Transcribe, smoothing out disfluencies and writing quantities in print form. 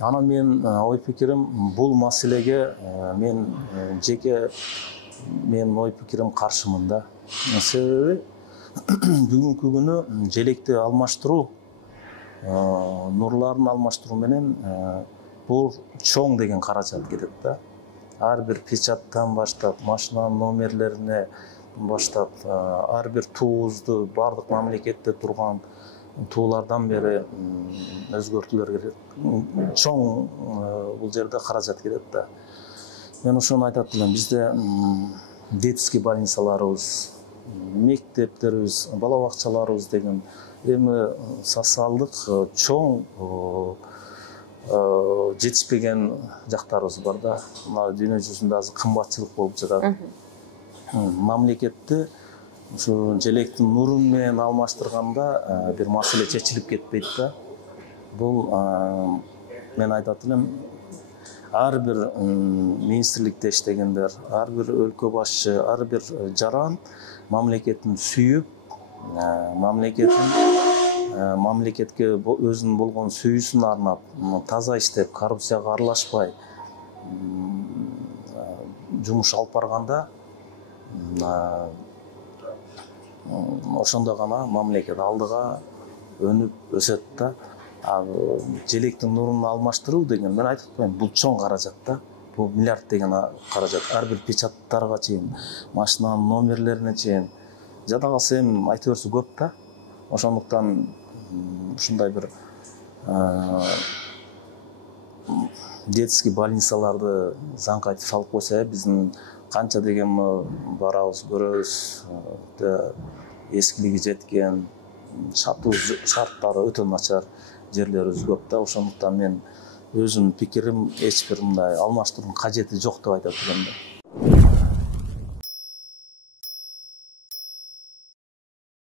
Анан мен ой пикирим бул маселеге мен ой пикирим каршымын да. Себеби бүгүнкү күнү желекти алмаштыруу, нурларын алмаштыруу менен бул чоң деген каражат кетет да. Ар бир печаттан баштап, машинанын номерлерине баштап, ар бир туубузду бардык мамлекетте турган туулардан бери өзгөртүүлөр керек. Чоң бул жерде каражат кетет да. Мен ошону айтат элем, бизде детский больницаларыбыз, мектептерибиз, бала бакчаларыбыз деген эми социалдык чоң жетишпеген жактарыбыз бар да. Мына дүйнө жүзүндө азыр кымбатчылык болуп жатат. Мамлекетти ушу желектин нурун менен алмаштырганда бир маселе чечилип кетпейт да. Бул мен айтат элем, ар бир министрликте иштегендер, ар бир өлкө башчы, ар бир жаран мамлекетин сүйүп, мамлекетке өзүнүн болгон сүйүүсүн арнап, таза иштеп, коррупцияга аралашпай жумуш алып барганда, ошондо гана мамлекет алдыга өнүп өсөт да. Желектин нурун алмаштыруу деген, мен айтып атпайм, бул чоң каражат да. Бул миллиард деген каражат. Ар бир печаттарга чейин, машинанын номерлерине чейин. Жада калса эми айта берсе көп да. Ошондуктан ушундай бир детский больницаларды заңкайтып салып койсо, биздин канча дегенме барабыз, көрөбүз, эскилиги жеткен, сатуу шарттары өтө начар жерлерибиз көп да. Ошондуктан мен өзүмдүн пикирим эч бир мындай алмаштыруунун кажети жок деп айтат элем да.